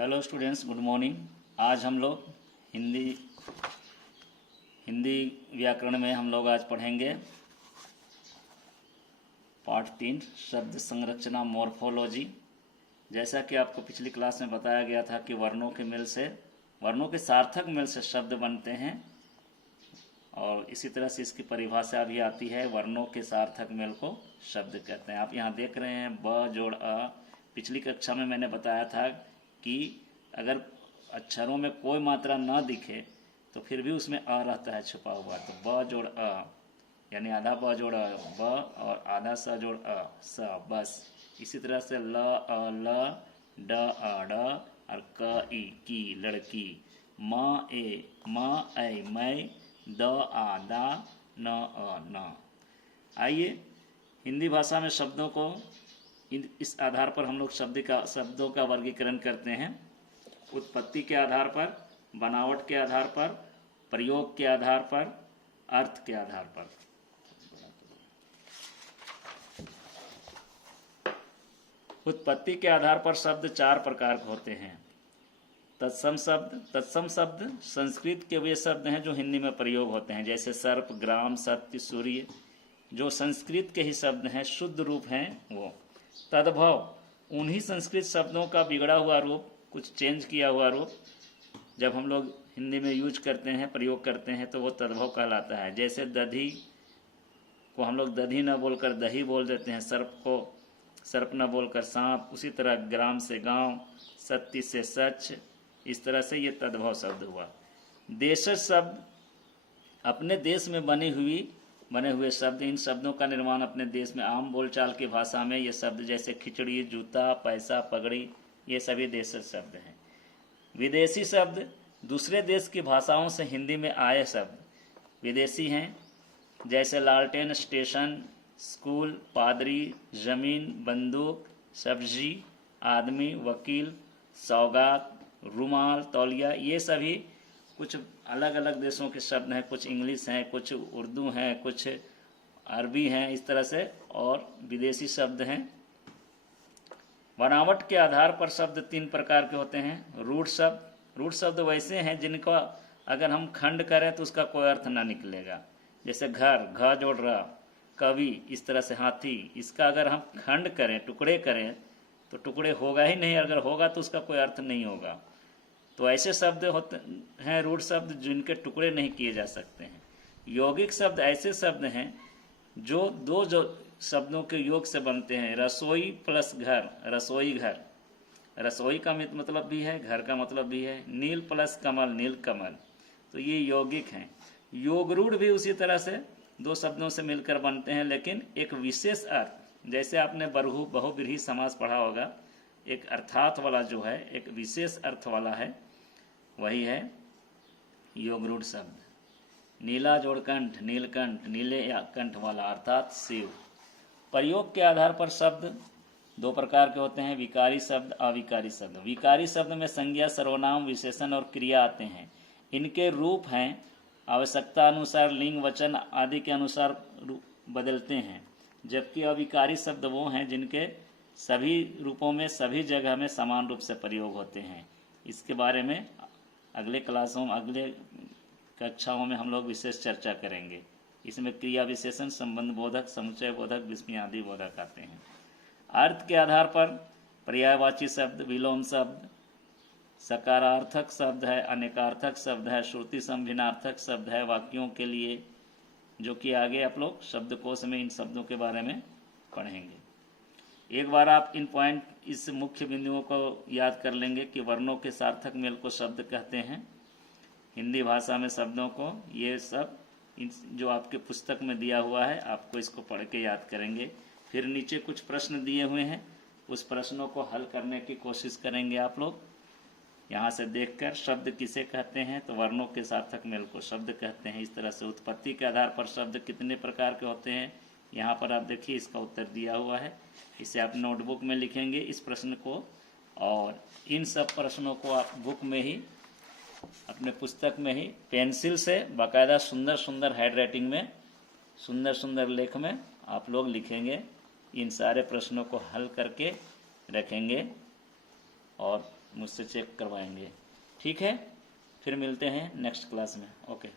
Hello students, good morning. आज हम लोग हिंदी व्याकरण में हम लोग आज पढ़ेंगे पाठ 3 शब्द संरचना मॉर्फोलॉजी। जैसा कि आपको पिछली क्लास में बताया गया था कि वर्णों के सार्थक मेल से शब्द बनते हैं और इसी तरह से इसकी परिभाषा भी आती है। वर्णों के सार्थक मेल को शब्द कहते हैं। आप यहाँ देख रहे हैं ब जोड़ अ। पिछली कक्षा में मैंने बताया था कि अगर अक्षरों में कोई मात्रा न दिखे तो फिर भी उसमें अ रहता है छुपा हुआ। तो ब जोड़ अ यानी आधा ब जोड़ अ ब और आधा स जोड़ अ स, बस। इसी तरह से ल अ ल, ड अ ड और क ई की लड़की, म ऐ मैं, द आ दा, न अ न। आइए हिंदी भाषा में शब्दों को इस आधार पर हम लोग शब्दों का वर्गीकरण करते हैं। उत्पत्ति के आधार पर, बनावट के आधार पर, प्रयोग के आधार पर, अर्थ के आधार पर। उत्पत्ति के आधार पर शब्द 4 प्रकार के होते हैं। तत्सम शब्द संस्कृत के वे शब्द हैं जो हिंदी में प्रयोग होते हैं, जैसे सर्प, ग्राम, सत्य, सूर्य, जो संस्कृत के ही शब्द हैं, शुद्ध रूप हैं वो। तद्भव उन्हीं संस्कृत शब्दों का बिगड़ा हुआ रूप, कुछ चेंज किया हुआ रूप जब हम लोग हिंदी में यूज करते हैं, प्रयोग करते हैं, तो वो तद्भव कहलाता है। जैसे दधी को हम लोग दधी न बोलकर दही बोल देते हैं, सर्प को सर्प न बोलकर सांप। उसी तरह ग्राम से गांव, सत्य से सच, इस तरह से ये तद्भव शब्द हुआ। देशज शब्द अपने देश में बने हुए शब्द। इन शब्दों का निर्माण अपने देश में आम बोलचाल की भाषा में ये शब्द जैसे खिचड़ी, जूता, पैसा, पगड़ी, ये सभी देशज शब्द हैं। विदेशी शब्द दूसरे देश की भाषाओं से हिंदी में आए शब्द विदेशी हैं, जैसे लालटेन, स्टेशन, स्कूल, पादरी, जमीन, बंदूक, सब्जी, आदमी, वकील, सौगात, रुमाल, तौलिया, ये सभी कुछ अलग अलग देशों के शब्द हैं। कुछ इंग्लिश हैं, कुछ उर्दू हैं, कुछ अरबी हैं, इस तरह से और विदेशी शब्द हैं। बनावट के आधार पर शब्द 3 प्रकार के होते हैं। रूढ़ शब्द वैसे हैं जिनका अगर हम खंड करें तो उसका कोई अर्थ ना निकलेगा। जैसे घर, घ जोड़ र, कवि, इस तरह से हाथी, इसका अगर हम खंड करें, टुकड़े करें तो टुकड़े होगा ही नहीं, अगर होगा तो उसका कोई अर्थ नहीं होगा। तो ऐसे शब्द होते हैं रूढ़ शब्द जिनके टुकड़े नहीं किए जा सकते हैं। यौगिक शब्द ऐसे शब्द हैं जो दो शब्दों के योग से बनते हैं। रसोई प्लस घर, रसोई घर। रसोई का मतलब भी है, घर का मतलब भी है। नील प्लस कमल, नील कमल। तो ये यौगिक हैं। योगरूढ़ भी उसी तरह से 2 शब्दों से मिलकर बनते हैं, लेकिन एक विशेष अर्थ, जैसे आपने बहुव्रीहि समास पढ़ा होगा, एक अर्थात वाला जो है, एक विशेष अर्थ वाला है, वही है योगरूढ़ शब्द। नीला जोड़ कंठ, नीलकंठ, नीले या कंठ वाला अर्थात शिव। प्रयोग के आधार पर शब्द 2 प्रकार के होते हैं, विकारी शब्द, अविकारी शब्द। विकारी शब्द में संज्ञा, सर्वनाम, विशेषण और क्रिया आते हैं। इनके रूप हैं आवश्यकता अनुसार लिंग, वचन आदि के अनुसार बदलते हैं, जबकि अविकारी शब्द वो हैं जिनके सभी रूपों में सभी जगह में समान रूप से प्रयोग होते हैं। इसके बारे में अगले कक्षाओं में हम लोग विशेष चर्चा करेंगे। इसमें क्रिया विशेषण, संबंध बोधक, समुच्चय बोधक, विस्मय आदि बोधक आते हैं। अर्थ के आधार पर पर्यायवाची शब्द, विलोम शब्द, सकारार्थक शब्द है, अनेकार्थक शब्द है, श्रुति संभिन्नार्थक शब्द है वाक्यों के लिए, जो कि आगे आप लोग शब्दकोश में इन शब्दों के बारे में पढ़ेंगे। एक बार आप इस मुख्य बिंदुओं को याद कर लेंगे कि वर्णों के सार्थक मेल को शब्द कहते हैं हिंदी भाषा में। शब्दों को ये सब जो आपके पुस्तक में दिया हुआ है, आपको इसको पढ़ के याद करेंगे। फिर नीचे कुछ प्रश्न दिए हुए हैं, उस प्रश्नों को हल करने की कोशिश करेंगे आप लोग। यहाँ से देखकर शब्द किसे कहते हैं, तो वर्णों के सार्थक मेल को शब्द कहते हैं। इस तरह से उत्पत्ति के आधार पर शब्द कितने प्रकार के होते हैं, यहाँ पर आप देखिए इसका उत्तर दिया हुआ है। इसे आप नोटबुक में लिखेंगे इस प्रश्न को, और इन सब प्रश्नों को आप बुक में ही, अपने पुस्तक में ही पेंसिल से बाकायदा सुंदर सुंदर हैंडराइटिंग में, सुंदर सुंदर लेख में आप लोग लिखेंगे। इन सारे प्रश्नों को हल करके रखेंगे और मुझसे चेक करवाएंगे। ठीक है, फिर मिलते हैं नेक्स्ट क्लास में। ओके।